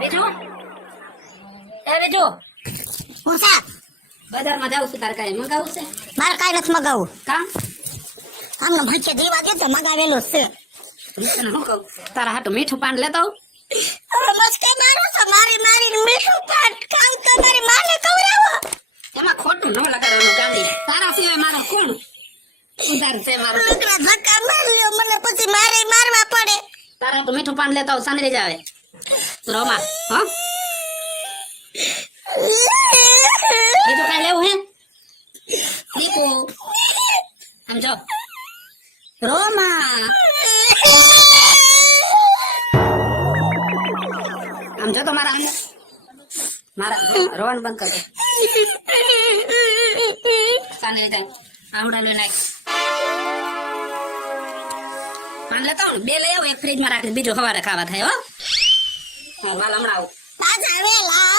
બીજું એ બીજું હું સા બજારમાં જાઉં છું તારે કાંઈ મંગાવું છે મારે કાંઈ નથી મગાવું. કામ આમને ભાઈ દેવા દે તો મગાવેલું છે. હું તને શું કહું તારા હાટું મીઠું પાન લેતો આવું. હવે મસ્કે મારો છો મારી મીઠું પાન કામ તમારી માને કવરાવો. એમાં ખોટું ન લગાડવાનું ગાંધી તારા સિવાય મારો કોણ ઉધાર છે મારો છોકરા ધક્કા માર લ્યો મને પછી મારે મારવા પડે. તારા હાટું મીઠું પાન લેતો આવું સાંજરે જ આવે રોમા હા બીજું કાંઈ લેવું હે દીપુ સમજો રોમા આમ જો તો મારા રોવાનું બંધ કરજો સાંજરે જાય આમડા લઈ નાખ પાન લેતા આવું ને બે લઈ આવું એક ફ્રીજમાં રાખી બીજું સવારે ખાવા થાય હો વાલ હમણાં આવું પાછા વેલા